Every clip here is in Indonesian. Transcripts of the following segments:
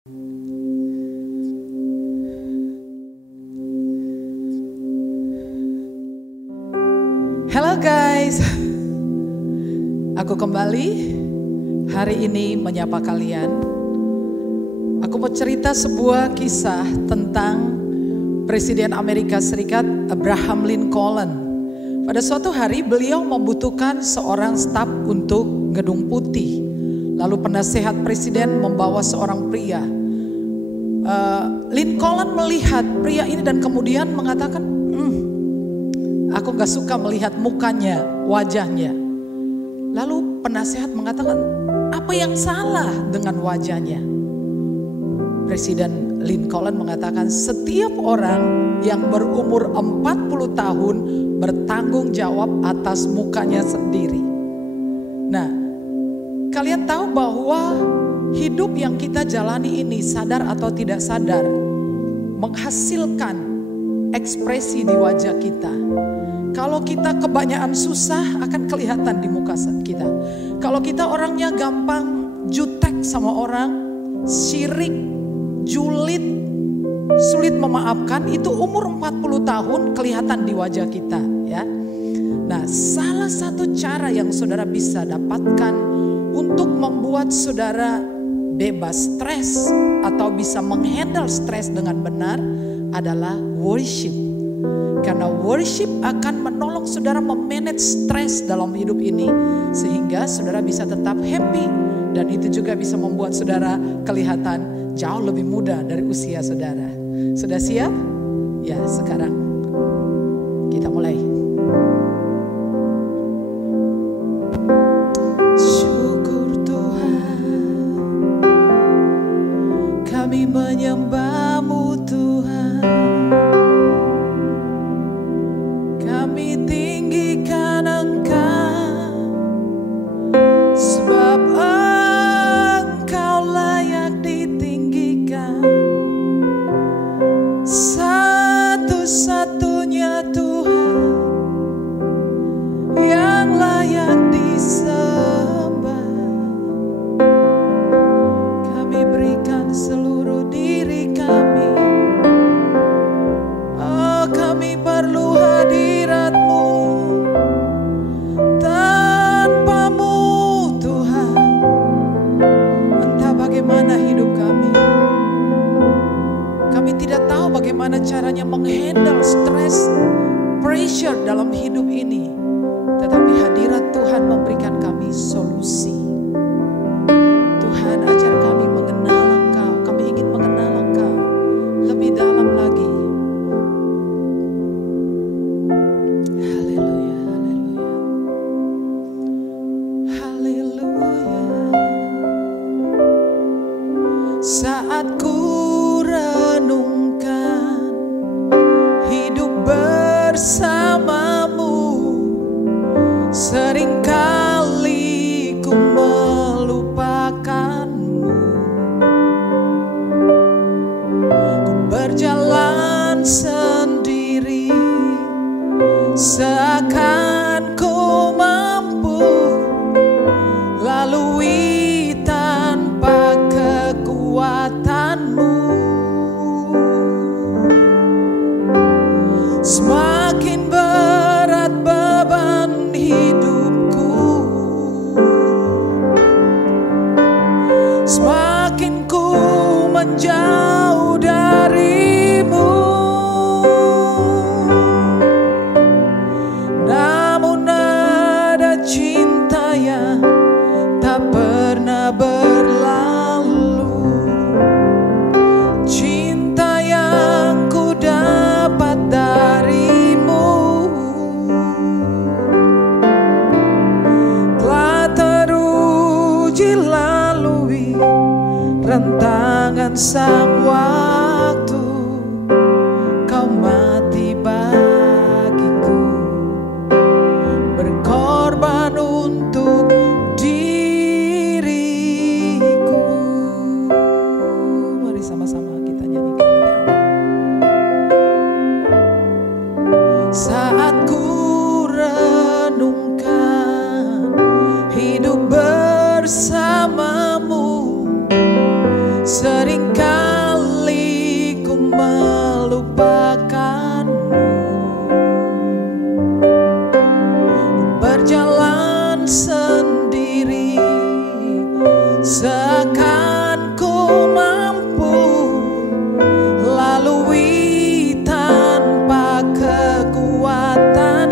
Halo guys, aku kembali hari ini menyapa kalian. Aku mau cerita sebuah kisah tentang Presiden Amerika Serikat Abraham Lincoln. Pada suatu hari beliau membutuhkan seorang staf untuk Gedung Putih. Lalu penasehat presiden membawa seorang pria. Lincoln melihat pria ini dan kemudian mengatakan, aku gak suka melihat mukanya, wajahnya. Lalu penasehat mengatakan, apa yang salah dengan wajahnya? Presiden Lincoln mengatakan, setiap orang yang berumur 40 tahun bertanggung jawab atas mukanya sendiri. Nah, kalian tahu bahwa hidup yang kita jalani ini, sadar atau tidak sadar, menghasilkan ekspresi di wajah kita. Kalau kita kebanyakan susah akan kelihatan di muka kita. Kalau kita orangnya gampang jutek sama orang, syirik, julid, sulit memaafkan, itu umur 40 tahun kelihatan di wajah kita ya. Nah, salah satu cara yang saudara bisa dapatkan untuk membuat saudara bebas stres atau bisa menghandle stres dengan benar adalah worship. Karena worship akan menolong saudara memanage stres dalam hidup ini sehingga saudara bisa tetap happy, dan itu juga bisa membuat saudara kelihatan jauh lebih muda dari usia saudara. Sudah siap? Ya, sekarang kita mulai. Syukur Tuhan, kami menyembah-Mu Tuhan. Kami tinggikan Engkau, sebab Engkau layak ditinggikan. Satu-satunya Tuhan yang layak disembah. Kami berikan seluruh diri kami. Oh, kami perlu hadirat-Mu. Tanpa-Mu Tuhan, entah bagaimana hidup kami. Kami tidak tahu bagaimana caranya menghandle stres, pressure dalam hidup ini. Tetapi hadirat Tuhan memberikan kami solusi. Tuhan, ajar kami mengenal Engkau. Kami ingin mengenal Engkau lebih dalam lagi. Haleluya, haleluya. Haleluya. Saat ku renungkan hidup bersama-Mu, seringkali ku melupakan-Mu. Ku berjalan sendiri, seakan ku mampu lalui tanpa kekuatan-Mu. Semakin berat beban hidupku, semakin ku menjauh dari-Mu. Namun ada cinta yang tak pernah berlalu, cinta yang ku dapat dari-Mu. Telah teruji lalui rentangan sang waktu, Kau mati bagiku, berkorban untuk diriku. Mari sama-sama kita nyanyikan dari awal. Saat ku renungkan hidup bersama-Mu, sering kali ku melupakanmu, berjalan sendiri, seakan ku mampu lalui tanpa kekuatanmu.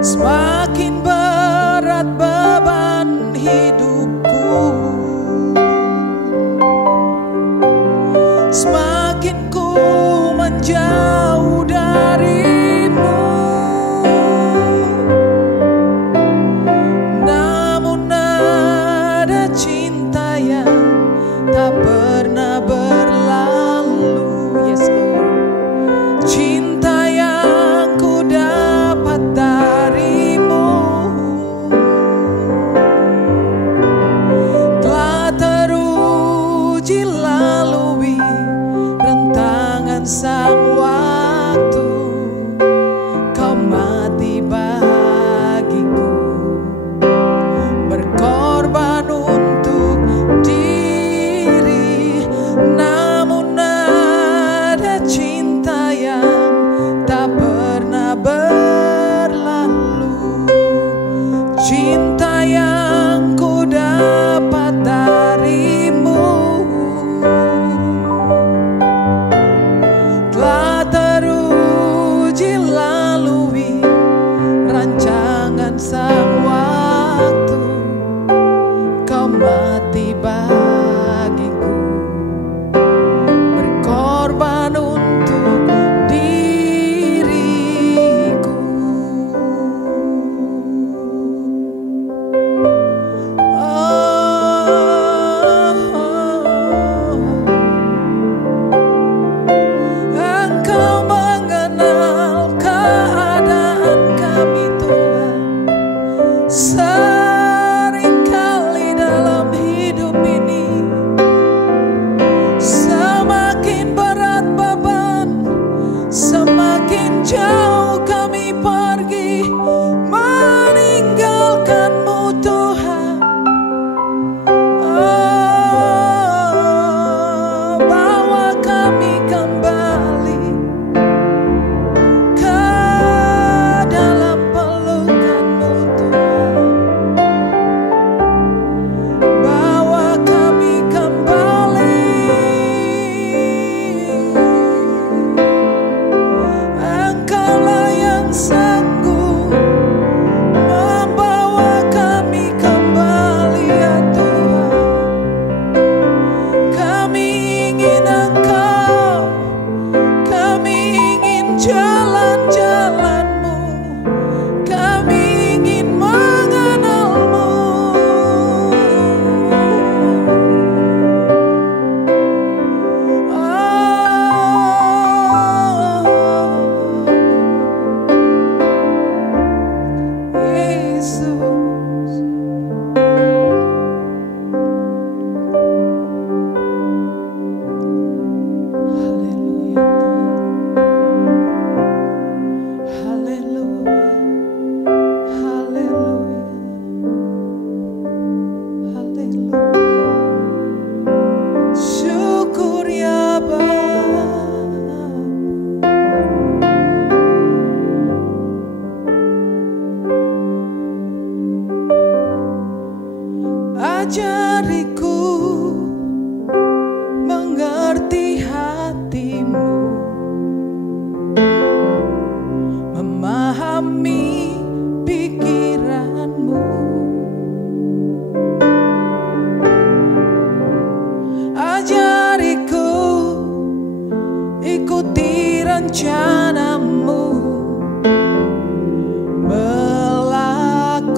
Semakin berat beban hidupku, semakin ku menjauh darimu. Namun ada cinta yang tak pernah berlalu. Yes Lord. Cinta yang ku dapat darimu telah teruji lalui rentangan sang waktu. Kau mati bagiku, berkorban untuk diri. Namun ada cinta yang tak pernah berlalu. Cinta yang ku dapat darimu telah teruji lalui rancangan sang waktu. Kau mati bagiku, berkorban untuk diriku. Engkau mengenal keadaan kami Tuhan. Seringkali dalam hidup ini semakin berat beban, semakin jauh kami pergi meninggalkan-Mu Tuhan. Oh, bawa kami kembali ke dalam pelukan-Mu Tuhan. Bawa kami kembali. Engkaulah yang sanggup membawa kami kembali ya Tuhan. Kami ingin Engkau, kami ingin jalan-jalan-Mu, kami ingin mengenal-Mu. Yesus. Haleluya Tuhan. Haleluya. Haleluya. Haleluya. Syukur ya Bapa. Ajariku mengerti hati-Mu, memahami pikiran-Mu. Ajariku ikuti rencana-Mu, melakukan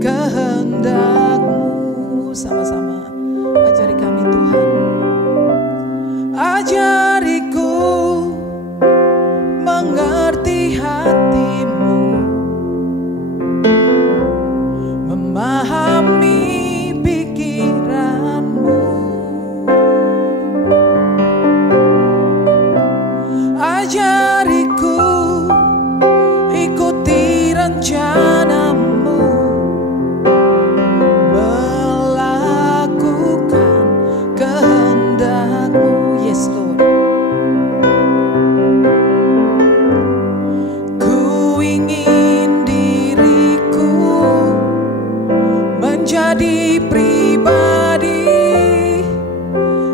kehendak-Mu. Sama-sama ajari kami Tuhan. Ajariku mengerti hati-Mu, memahami pikiran-Mu. menjadi pribadi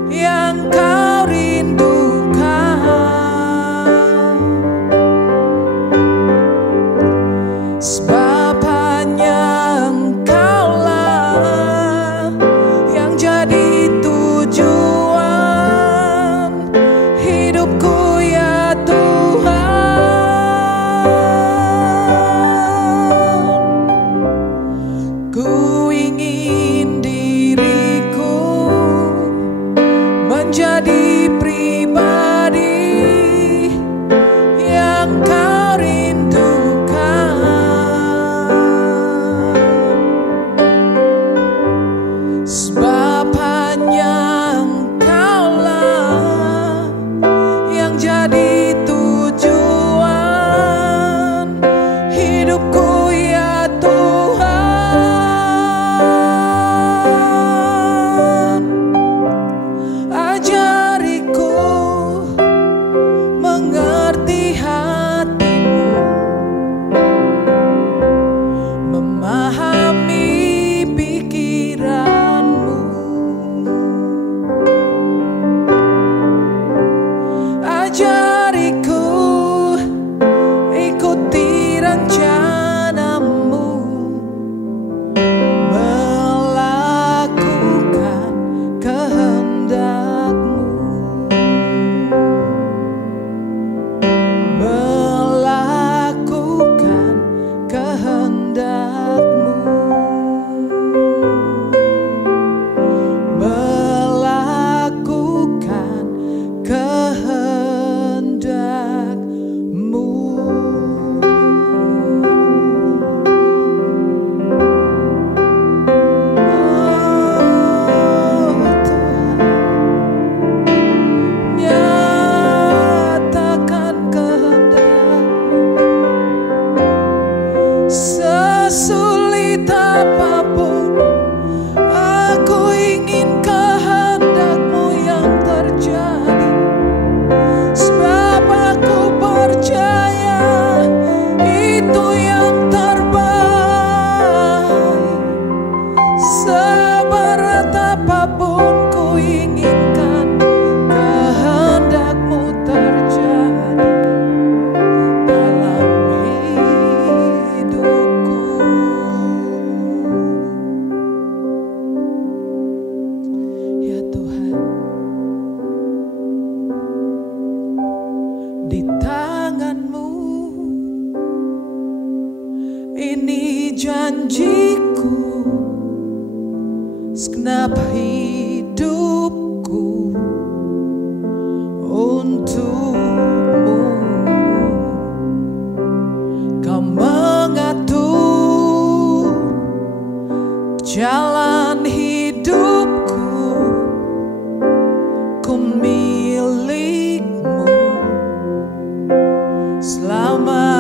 yang kau rindukan. Sebab hanya Engkaulah yang jadi tujuan hidupku ya Tuhan. Ku ingin diriku menjadi pribadi yang kau rindukan. Sebab hanya Engkaulah yang jadi tujuan hidupku ya Tuhan. Ajariku mengerti hatimu, memahami pikiranmu. Ajariku ikuti rencanamu, melakukan kehendakmu, melakukan kehendakmu, melakukan kehendakmu. Oh Tuhan, nyatakan kehendak-Mu. Sesulit apapun, aku ingin kehendak-Mu yang terjadi. Sebab aku percaya itu yang terbaik. Seberat apapun ku inginkan kehendak-Mu terjadi dalam hidupku. Ya Tuhan, di tangan-Mu ini janjiku, segenap hidupku untuk-Mu. Kau mengatur jalan hidupku, ku milik-Mu selamanya.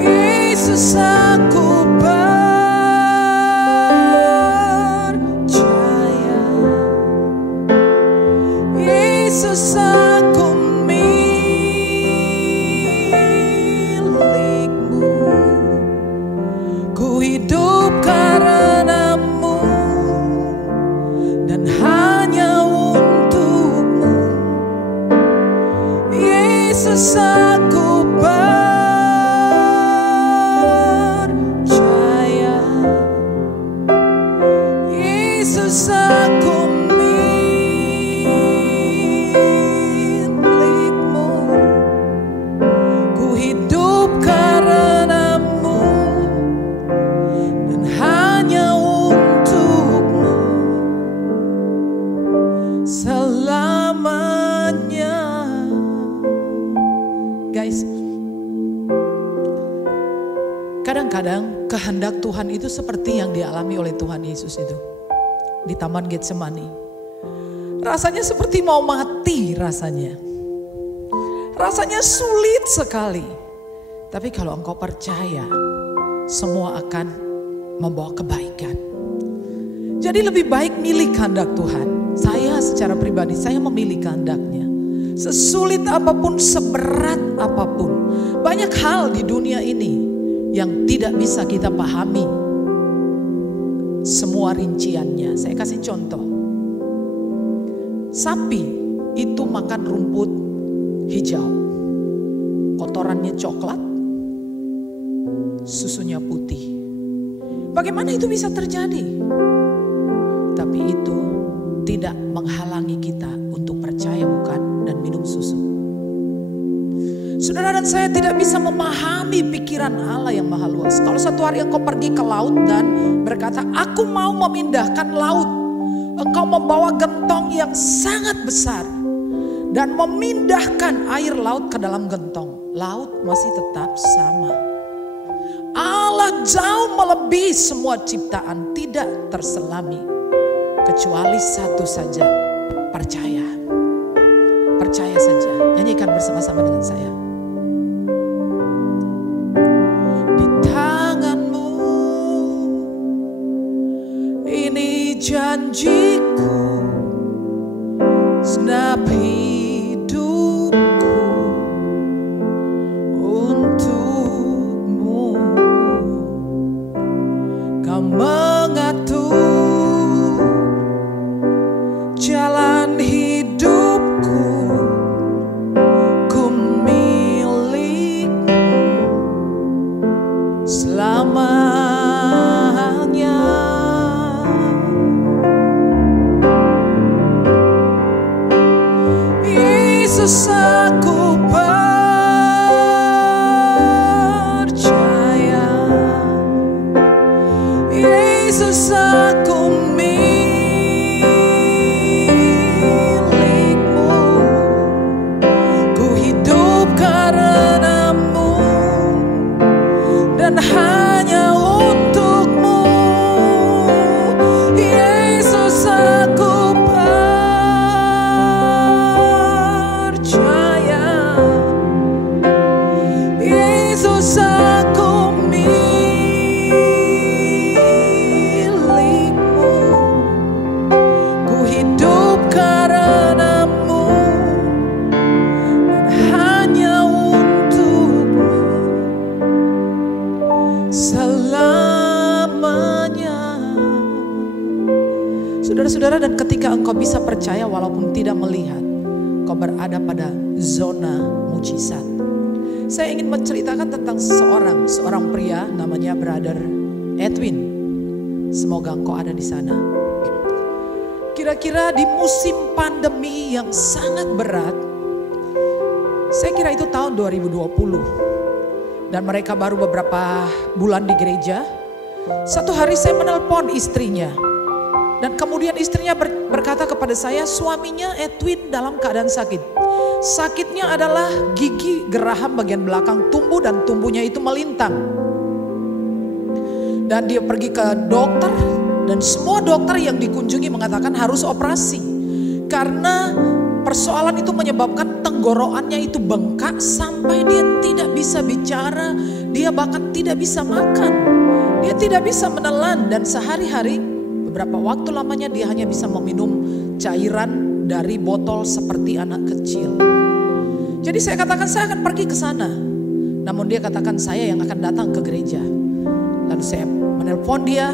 Yesus, aku percaya. Yesus, aku milik-Mu. Ku hidup karena-Mu dan hanya untuk-Mu. Yesus, aku percaya. Yesus, aku milik-Mu. Ku hidup karena-Mu dan hanya untuk-Mu selamanya. Guys, kadang-kadang kehendak Tuhan itu seperti yang dialami oleh Tuhan Yesus itu di Taman Getsemani. Rasanya seperti mau mati rasanya. Rasanya sulit sekali. Tapi kalau engkau percaya, semua akan membawa kebaikan. Jadi lebih baik milih kehendak Tuhan. Saya secara pribadi, saya memilih kehendaknya. sesulit apapun, seberat apapun. Banyak hal di dunia ini yang tidak bisa kita pahami semua rinciannya. Saya kasih contoh. Sapi itu makan rumput hijau, kotorannya coklat, susunya putih. Bagaimana itu bisa terjadi? Tapi itu tidak menghalangi kita untuk percaya bukan dan minum susu. Saudara dan saya tidak bisa memahami pikiran Allah yang maha luas. Kalau satu hari engkau pergi ke laut dan berkata, aku mau memindahkan laut. Engkau membawa gentong yang sangat besar dan memindahkan air laut ke dalam gentong. Laut masih tetap sama. Allah jauh melebihi semua ciptaan, tidak terselami. Kecuali satu saja, percaya. Percaya saja. Nyanyikan bersama-sama dengan saya. Di tanganmu ini janjiku, segenap hidupku untukmu. Kau mengatur jalan hidupku, ku milikmu selamanya. Yesus, aku percaya. Yesus, aku milikmu. Ku hidup karenamu dan hanya untukmu. Yesus, aku percaya. Yesus, aku milikmu. Ku hidup karenamu dan hanya untukmu selamanya. Saudara-saudara, dan ketika engkau bisa percaya walaupun tidak melihat, kau berada pada zona mujizat. Saya ingin menceritakan tentang seorang pria namanya Brother Edwin. Semoga engkau ada di sana. Kira-kira di musim pandemi yang sangat berat, saya kira itu tahun 2020. Dan mereka baru beberapa bulan di gereja. Satu hari saya menelpon istrinya. Dan kemudian istrinya berkata kepada saya, suaminya Edwin dalam keadaan sakit. Sakitnya adalah gigi geraham bagian belakang tumbuh dan tumbuhnya itu melintang. Dan dia pergi ke dokter dan semua dokter yang dikunjungi mengatakan harus operasi. Karena persoalan itu menyebabkan tenggorokannya itu bengkak sampai dia tidak bisa bicara, dia bahkan tidak bisa makan. Dia tidak bisa menelan dan sehari-hari beberapa waktu lamanya dia hanya bisa meminum cairan dari botol seperti anak kecil. Jadi saya katakan saya akan pergi ke sana. Namun dia katakan saya yang akan datang ke gereja. Lalu saya menelpon dia.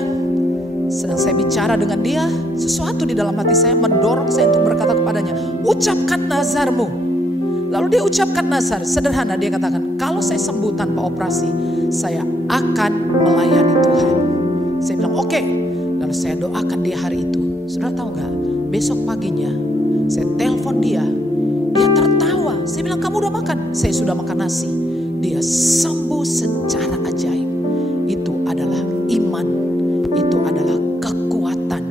Sedang saya bicara dengan dia, sesuatu di dalam hati saya mendorong saya untuk berkata kepadanya, ucapkan nazarmu. Lalu dia ucapkan nazar, sederhana dia katakan, kalau saya sembuh tanpa operasi, saya akan melayani Tuhan. Saya bilang oke. Lalu saya doakan dia hari itu. Saudara tahu gak, besok paginya saya telepon dia, dia tertawa. Saya bilang kamu udah makan? Saya sudah makan nasi. Dia sembuh secara ajaib. Itu adalah iman. Itu adalah kekuatan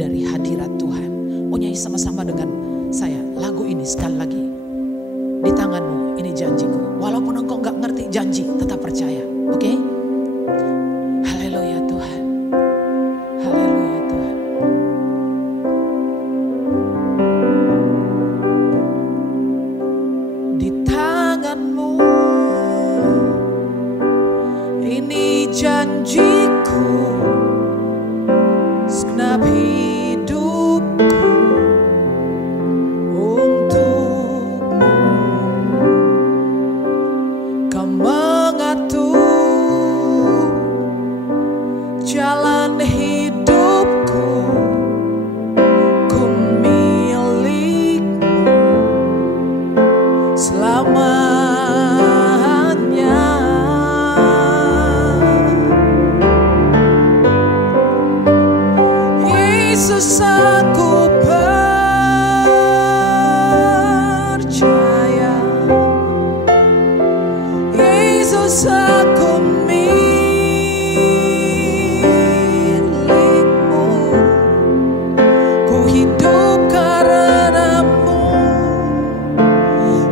dari hadirat Tuhan. Oh, nyanyi sama-sama dengan saya lagu ini sekali lagi. Di tanganmu ini janjiku. Walaupun engkau gak ngerti janji, tetap percaya. Oke? Haleluya Tuhan. Haleluya Tuhan. Di tanganmu ini janjiku, segenap hidupku untukmu. Yesus aku milikmu, ku hidup karenamu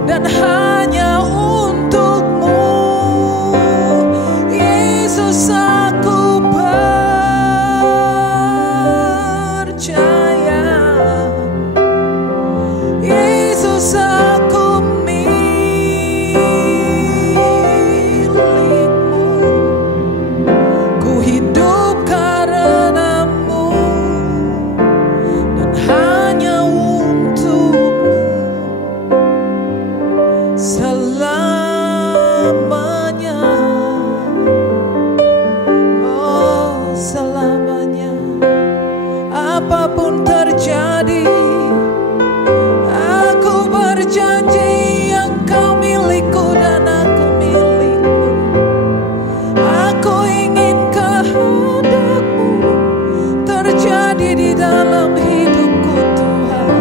dan hanya untukmu. Yesus aku percaya, Yesus aku milikmu, ku hidup karenamu dan hanya untukmu selamanya. Oh, selamanya. Apapun terjadi, aku berjanji engkau milikku dan aku milikmu. Aku ingin kehendakmu terjadi di dalam hidupku Tuhan.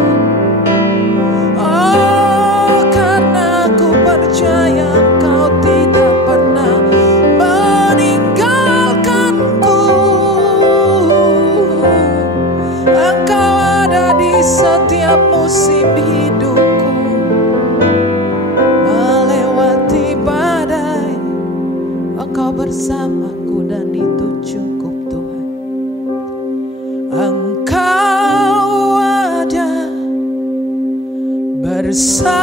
Oh, karena aku percaya engkau tidak pernah meninggalkanku. Engkau ada di setiap musim hidupku. Melewati badai, engkau bersamaku dan itu cukup Tuhan. Engkau ada bersamaku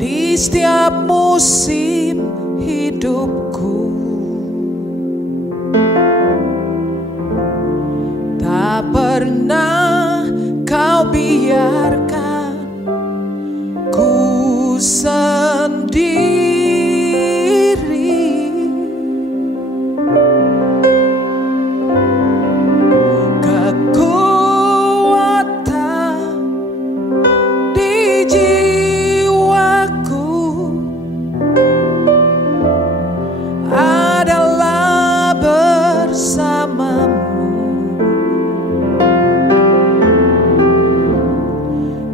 di setiap musim hidupku. Tak pernah kau biarkan ku sendiri. Kekuatan di jiwaku adalah bersamamu.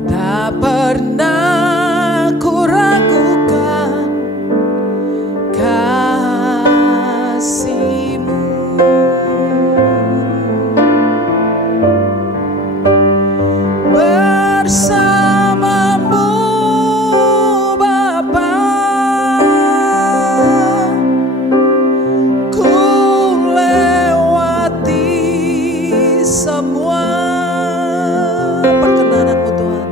Tak pernah ku ragukan kasih-Mu. Bersamamu Bapa, ku lewati semua. Perkenananmu Tuhan,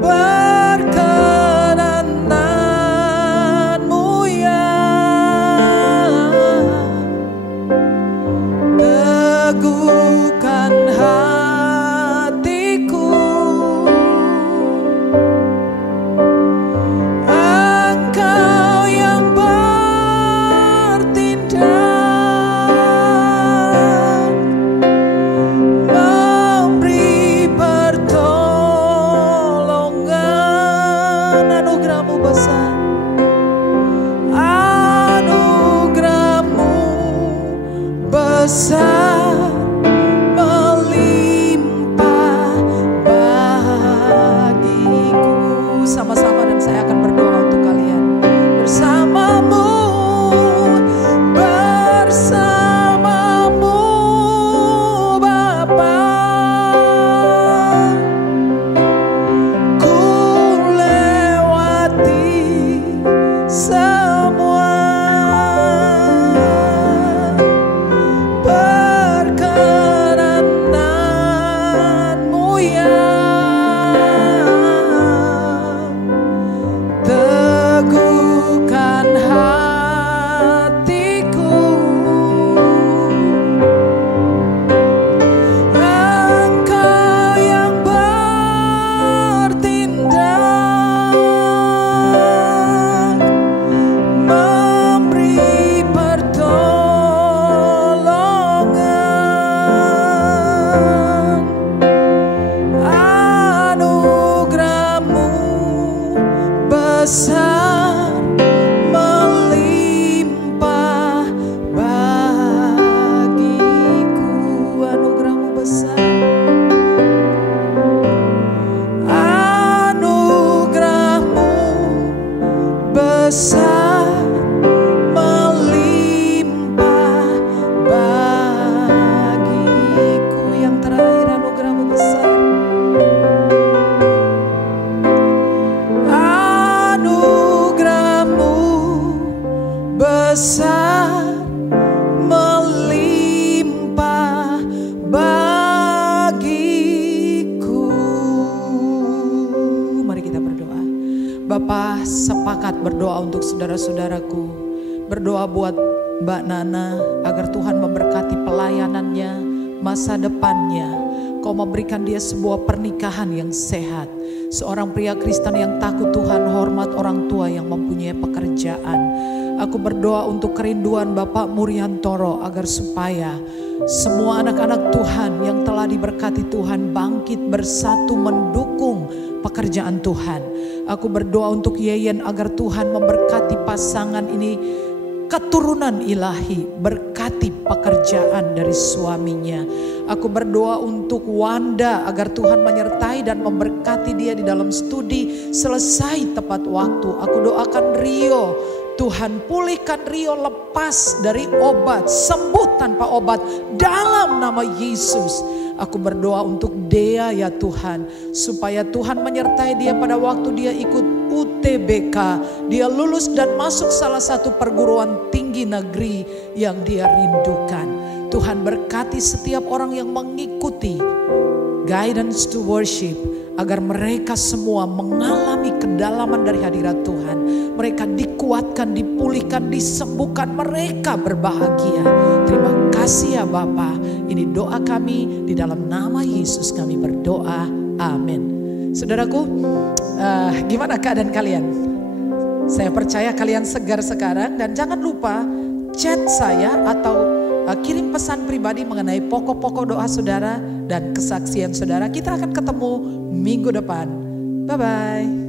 perkenananmu ya teguhkan hatiku. Engkau yang bertindak, memberi pertolongan. Anugerah-Mu besar, anugerah-Mu besar, melimpah bagiku. Sama-sama dan saya akan berdoa untuk kalian. Bersamamu, bersamamu Bapa, ku lewati semua. Perkenananmu ya teguhkan hatiku. Engkau yang bertindak, memberi pertolongan. Anugerah-Mu besar, melimpah bagiku. Anugerah-Mu besar, anugerah-Mu besar melimpah bagiku. Yang terakhir, anugerah-Mu besar. Anugerah-Mu besar melimpah bagiku. Mari kita berdoa. Bapa, sepakat berdoa untuk saudara-saudaraku. Berdoa buat Mbak Nana agar Tuhan memberkati pelayanannya, masa depannya. Kau memberikan dia sebuah pernikahan yang sehat. Seorang pria Kristen yang takut Tuhan, hormat orang tua yang mempunyai pekerjaan. Aku berdoa untuk kerinduan Bapak Muryantoro agar supaya semua anak-anak Tuhan yang telah diberkati Tuhan bangkit bersatu mendukung pekerjaan Tuhan. Aku berdoa untuk Yeyen agar Tuhan memberkati pasangan ini, keturunan ilahi, berkati pekerjaan dari suaminya. Aku berdoa untuk Wanda agar Tuhan menyertai dan memberkati dia di dalam studi selesai tepat waktu. Aku doakan Rio, Tuhan pulihkan Rio, lepas dari obat, sembuh tanpa obat dalam nama Yesus. Aku berdoa untuk Dea ya Tuhan, supaya Tuhan menyertai dia pada waktu dia ikut UTBK. Dia lulus dan masuk salah satu perguruan tinggi negeri yang dia rindukan. Tuhan berkati setiap orang yang mengikuti Guidance to Worship, agar mereka semua mengalami kedalaman dari hadirat Tuhan. Mereka dikuatkan, dipulihkan, disembuhkan, mereka berbahagia. Terima kasih ya Bapa. Ini doa kami, di dalam nama Yesus kami berdoa. Amin. Saudaraku, gimana keadaan kalian? Saya percaya kalian segar sekarang, dan jangan lupa chat saya atau kirim pesan pribadi mengenai pokok-pokok doa saudara dan kesaksian saudara. Kita akan ketemu minggu depan. Bye-bye.